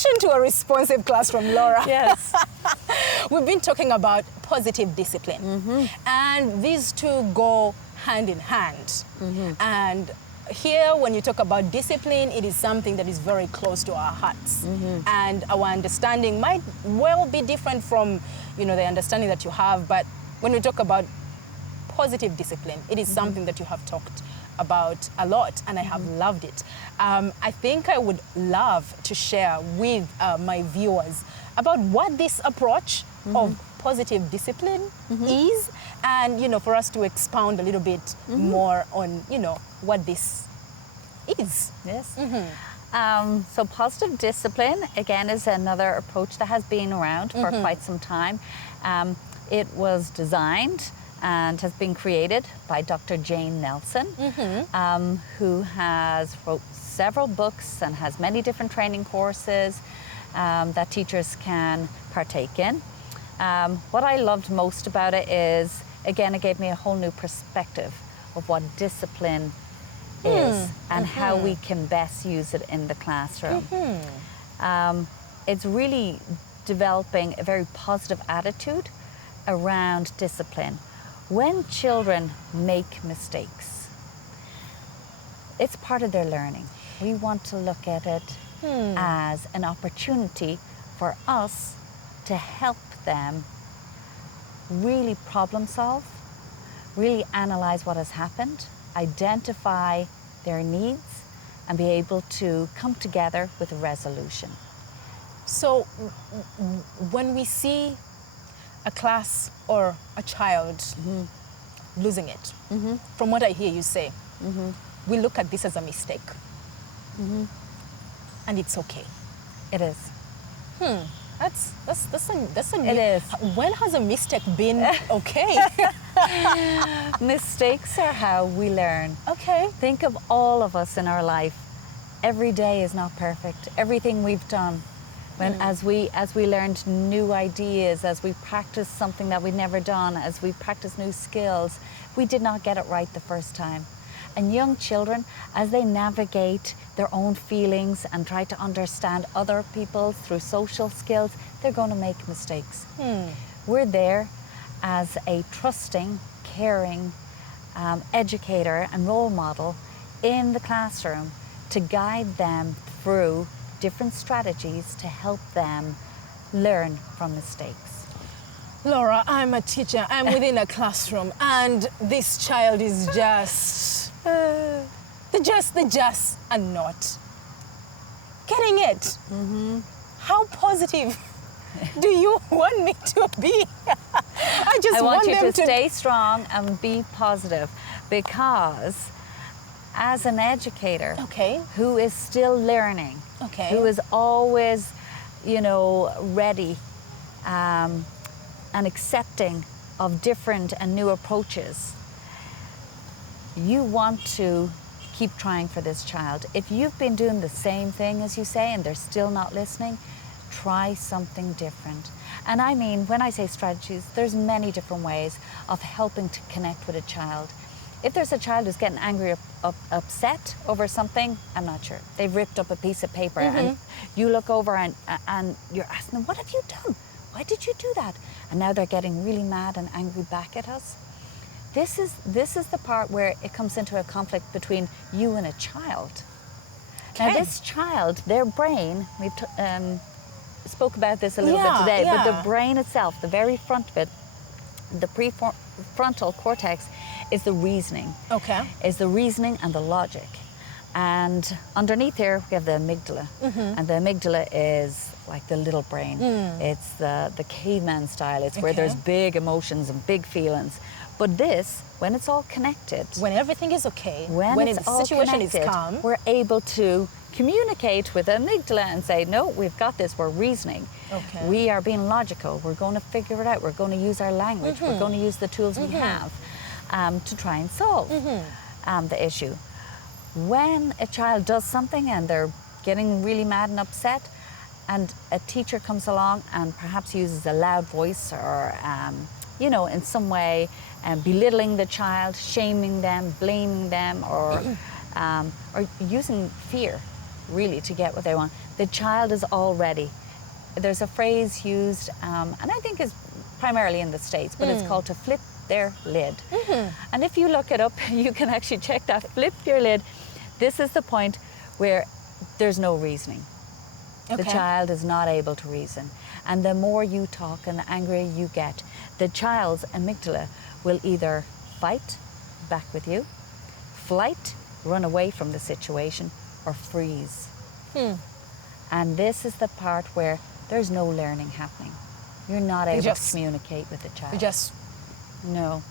transition to a responsive classroom, Laura. Yes. We've been talking about positive discipline, and these two go hand in hand. And here, when you talk about discipline, it is something that is very close to our hearts. And our understanding might well be different from, the understanding that you have. But when we talk about positive discipline, it is something that you have talked about a lot, and I have loved it. I think I would love to share with my viewers about what this approach of positive discipline is, and for us to expound a little bit more on what this is. Yes. So positive discipline, again, is another approach that has been around for quite some time. It was designed and has been created by Dr. Jane Nelson, who has wrote several books and has many different training courses that teachers can partake in. What I loved most about it is, again, it gave me a whole new perspective of what discipline is and how we can best use it in the classroom. It's really developing a very positive attitude around discipline. When children make mistakes, it's part of their learning. We want to look at it as an opportunity for us to help them really problem solve, really analyze what has happened, identify their needs, and be able to come together with a resolution. So when we see a class or a child losing it, from what I hear you say, we look at this as a mistake. And it's okay. It is. That's a It is. When has a mistake been okay? Mistakes are how we learn. Okay. Think of all of us in our life. Every day is not perfect. Everything we've done, as we learned new ideas, as we practiced something that we'd never done, as we practiced new skills, we did not get it right the first time. And young children, as they navigate their own feelings and try to understand other people through social skills, they're going to make mistakes. We're there as a trusting, caring educator and role model in the classroom to guide them through different strategies to help them learn from mistakes. Laura, I'm a teacher. I'm within a classroom, and this child is they just are not getting it. How positive do you want me to be? I want you to stay strong and be positive, because as an educator who is still learning, who is always, ready and accepting of different and new approaches, you want to keep trying for this child. If you've been doing the same thing, as you say, and they're still not listening, try something different. And I mean, when I say strategies, there's many different ways of helping to connect with a child. If there's a child who's getting angry, upset over something, I'm not sure. They've ripped up a piece of paper and you look over and you're asking them, what have you done? Why did you do that? And now they're getting really mad and angry back at us. This is the part where it comes into a conflict between you and a child. Now this child, their brain, we've spoke about this a little bit today, but the brain itself, the very front of it, the prefrontal cortex, is the reasoning. Is the reasoning and the logic. And underneath here, we have the amygdala. And the amygdala is like the little brain. It's the caveman style. It's where there's big emotions and big feelings. But this, when it's all connected, when everything is okay, when it's the all situation connected, is calm, we're able to communicate with the amygdala and say, no, we've got this, we're reasoning. We are being logical, we're going to figure it out, we're going to use our language, we're going to use the tools we have to try and solve the issue. When a child does something and they're getting really mad and upset, and a teacher comes along and perhaps uses a loud voice or in some way belittling the child, shaming them, blaming them, or using fear really, to get what they want. The child is all ready. There's a phrase used, and I think is primarily in the States, but it's called to flip their lid. And if you look it up, you can actually check that, flip your lid. This is the point where there's no reasoning. The child is not able to reason. And the more you talk and the angrier you get, the child's amygdala will either fight back with you, flight, run away from the situation, or freeze. And this is the part where there's no learning happening. You're not able to communicate with the child. No.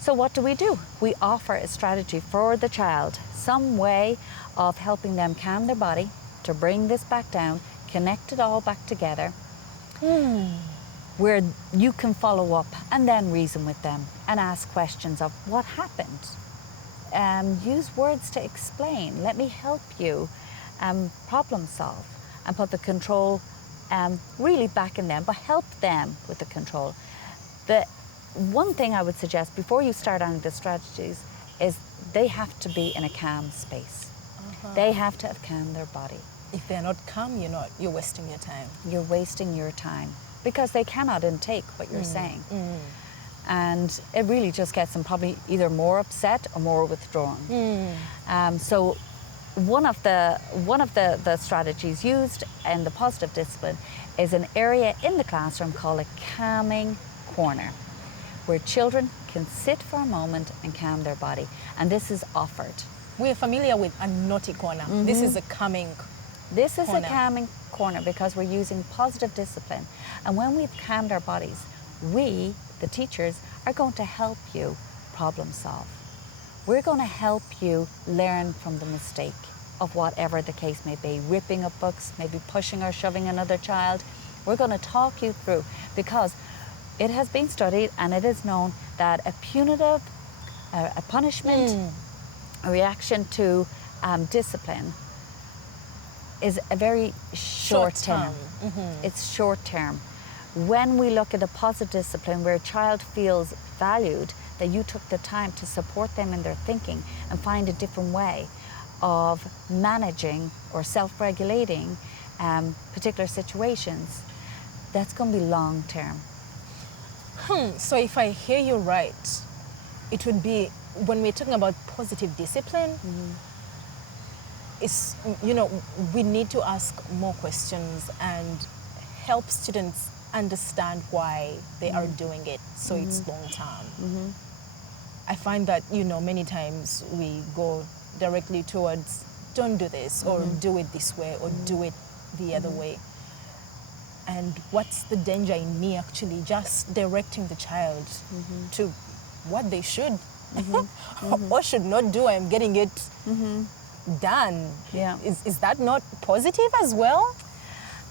So what do? We offer a strategy for the child, some way of helping them calm their body, to bring this back down, connect it all back together, where you can follow up and then reason with them and ask questions of what happened. Use words to explain. Let me help you problem solve and put the control really back in them, but help them with the control. The one thing I would suggest before you start on the strategies is they have to be in a calm space. They have to have calmed their body. If they're not calm, you're wasting your time. You're wasting your time because they cannot intake what you're saying. And it really just gets them probably either more upset or more withdrawn. So one of the strategies used in the positive discipline is an area in the classroom called a calming corner, where children can sit for a moment and calm their body. And this is offered. We're familiar with a naughty corner. This is a calming corner. This is a calming corner because we're using positive discipline. And when we've calmed our bodies, we, the teachers, are going to help you problem solve. We're going to help you learn from the mistake of whatever the case may be, ripping up books, maybe pushing or shoving another child. We're going to talk you through, because it has been studied and it is known that a punitive, a punishment, a reaction to discipline is a very short term. It's short term. When we look at a positive discipline where a child feels valued, that you took the time to support them in their thinking and find a different way of managing or self-regulating particular situations, that's going to be long term. So if I hear you right, it would be, when we're talking about positive discipline, it's, we need to ask more questions and help students understand why they are doing it, so it's long term. I find that, many times we go directly towards, don't do this, or do it this way, or do it the other way. And what's the danger in me actually just directing the child to what they should or should not do? I'm getting it done. Yeah. Is that not positive as well?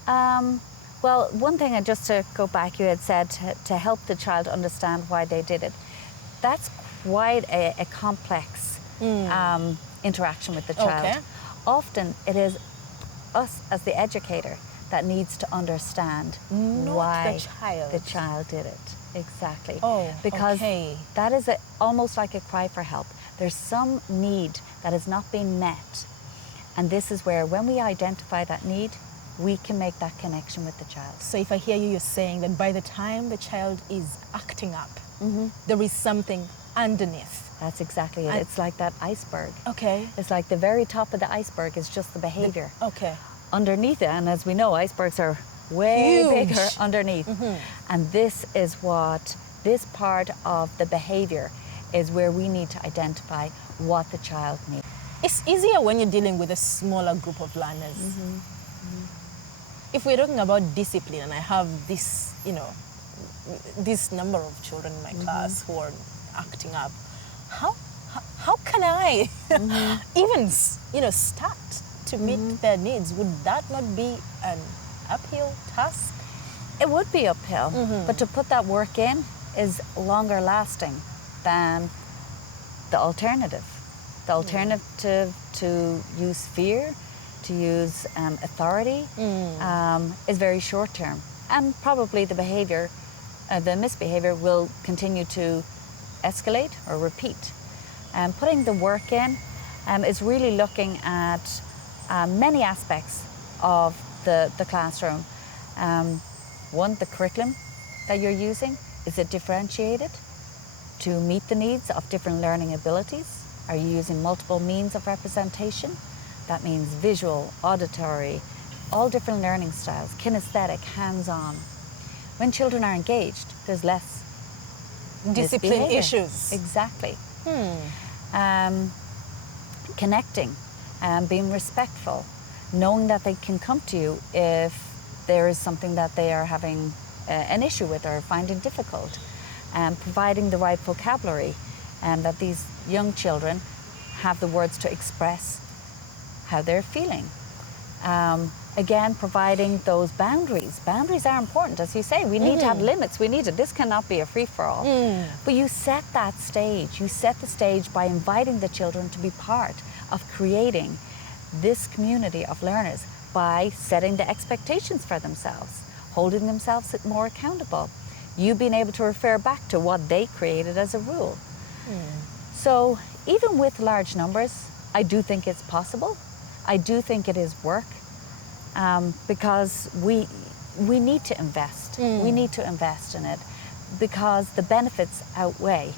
Well, one thing, just to go back, you had said to help the child understand why they did it. That's quite a complex interaction with the child. Often it is us as the educator that needs to understand why the child did it. Exactly. Because that is almost like a cry for help. There's some need that has not been met. And this is where, when we identify that need, we can make that connection with the child. So if I hear you, you're saying that by the time the child is acting up, there is something underneath. That's exactly it. It's like that iceberg. It's like the very top of the iceberg is just the behavior. Underneath it, and as we know, icebergs are way bigger underneath. And this is what, this part of the behavior is where we need to identify what the child needs. It's easier when you're dealing with a smaller group of learners. If we're talking about discipline, and I have this, this number of children in my class who are acting up, how can I even, start to meet their needs? Would that not be an uphill task? It would be uphill, but to put that work in is longer lasting than the alternative. The alternative to use fear, to use authority, is very short term. And probably the behavior, the misbehavior will continue to escalate or repeat. Putting the work in is really looking at many aspects of the classroom. One, the curriculum that you're using, is it differentiated to meet the needs of different learning abilities? Are you using multiple means of representation? That means visual, auditory, all different learning styles, kinesthetic, hands-on. When children are engaged, there's less Discipline misbehavior. issues. Exactly. Connecting, being respectful, knowing that they can come to you if there is something that they are having an issue with or finding difficult, providing the right vocabulary, and that these young children have the words to express how they're feeling. Again, providing those boundaries. Boundaries are important, as you say. We need to have limits. We need it. This cannot be a free-for-all. But you set that stage. You set the stage by inviting the children to be part of creating this community of learners by setting the expectations for themselves, holding themselves more accountable. You being able to refer back to what they created as a rule. So even with large numbers, I do think it's possible. I do think it is work, because we need to invest. We need to invest in it because the benefits outweigh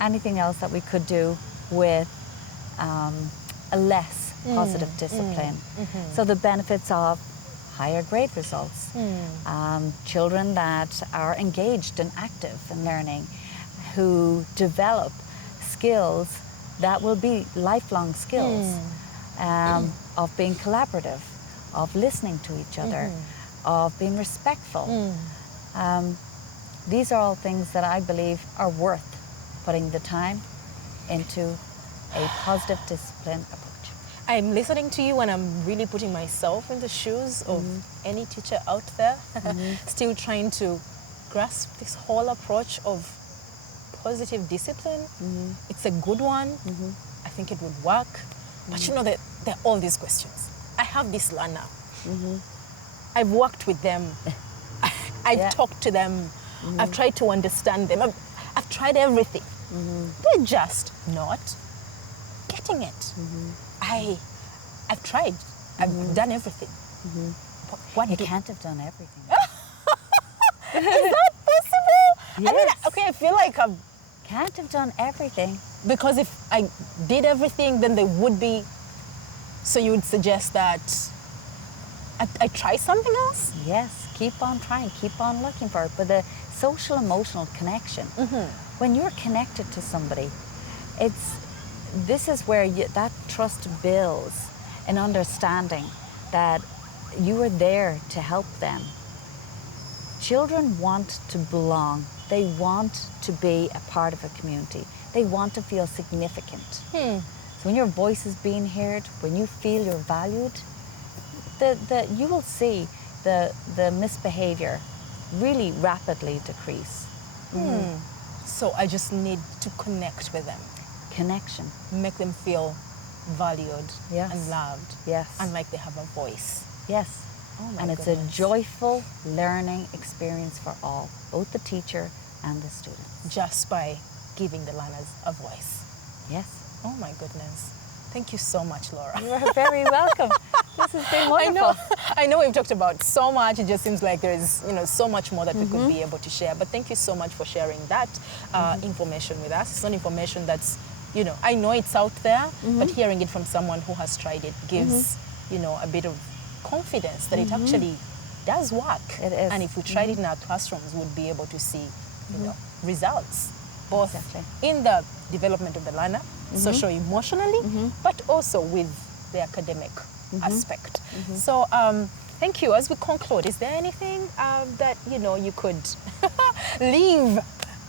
anything else that we could do with a less positive discipline. So the benefits of higher grade results, children that are engaged and active in learning, who develop skills that will be lifelong skills, of being collaborative, of listening to each other, of being respectful. These are all things that I believe are worth putting the time into a positive discipline approach. I'm listening to you and I'm really putting myself in the shoes of any teacher out there, still trying to grasp this whole approach of positive discipline. It's a good one. I think it would work. But you know, there are all these questions. I have this learner. I've worked with them. I've talked to them. I've tried to understand them. I've tried everything. They're just not getting it. I've tried. I've done everything. But what You can't have done everything. is that possible? Yes. I mean, okay, I feel like I've... Can't have done everything. Because if I did everything, then there would be... So you would suggest that I try something else? Yes, keep on trying, keep on looking for it. But the social emotional connection, when you're connected to somebody, this is where that trust builds, an understanding that you are there to help them. Children want to belong. They want to be a part of a community. They want to feel significant. So when your voice is being heard, when you feel you're valued, you will see the misbehavior really rapidly decrease. So I just need to connect with them. Connection. Make them feel valued and loved. Yes. And like they have a voice. Yes. Oh my and it's goodness. a joyful learning experience for all, both the teacher and the student. Just by giving the learners a voice. Yes. Oh my goodness. Thank you so much, Laura. You are very welcome. This has been wonderful. I know we've talked about so much. It just seems like there's so much more that we could be able to share. But thank you so much for sharing that information with us. It's not information that's, I know it's out there, but hearing it from someone who has tried it gives, a bit of confidence that it actually does work. It is. And if we tried it in our classrooms, we'd be able to see, results, both in the development of the learner, socio-emotionally, but also with the academic aspect. So thank you. As we conclude, is there anything that, you could leave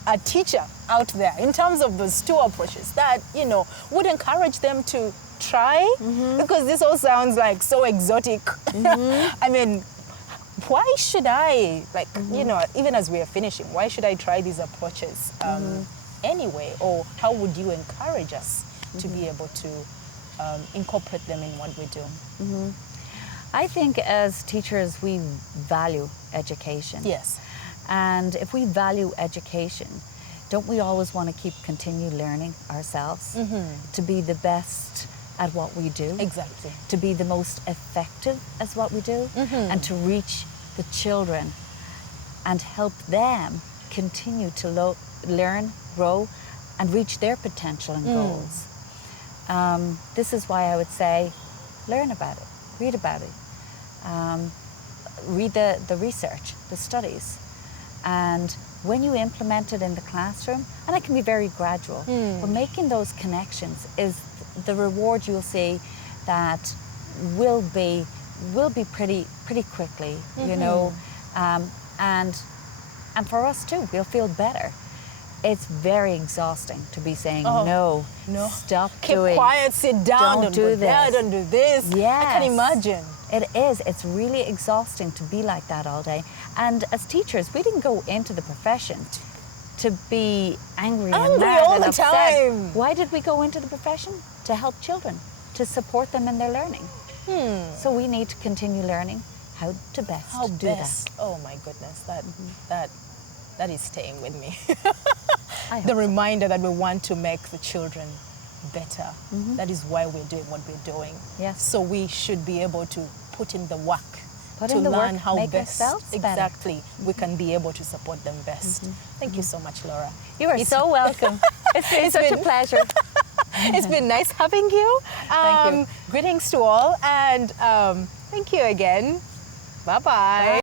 a teacher out there in terms of those two approaches that, would encourage them to try? Because this all sounds like so exotic. I mean, why should I, even as we are finishing, why should I try these approaches anyway? Or how would you encourage us to be able to incorporate them in what we do? I think as teachers, we value education. Yes. And if we value education, don't we always want to continue learning ourselves to be the best at what we do, Exactly. to be the most effective as what we do, and to reach the children and help them continue to learn, grow, and reach their potential and goals. This is why I would say, learn about it, read about it, read the research, the studies, and when you implement it in the classroom, and it can be very gradual, but making those connections is the reward you'll see that will be pretty quickly, you know, and for us too, we'll feel better. It's very exhausting to be saying no, stop doing. Keep quiet, sit down, don't do that, don't do this. Yes. I can imagine. It is. It's really exhausting to be like that all day. And as teachers, we didn't go into the profession to be angry and mad all and the upset. time. Why did we go into the profession? To help children, to support them in their learning. So we need to continue learning how to best do that. Oh my goodness, that is staying with me. I The reminder that we want to make the children better. That is why we're doing what we're doing. Yes. So we should be able to put in the work Put to in the learn work, how make best ourselves better. exactly we can be able to support them best. Thank you so much, Laura. You are so welcome. It's been such a pleasure. It's been nice having you. Thank you. Greetings to all, and thank you again. Bye-bye.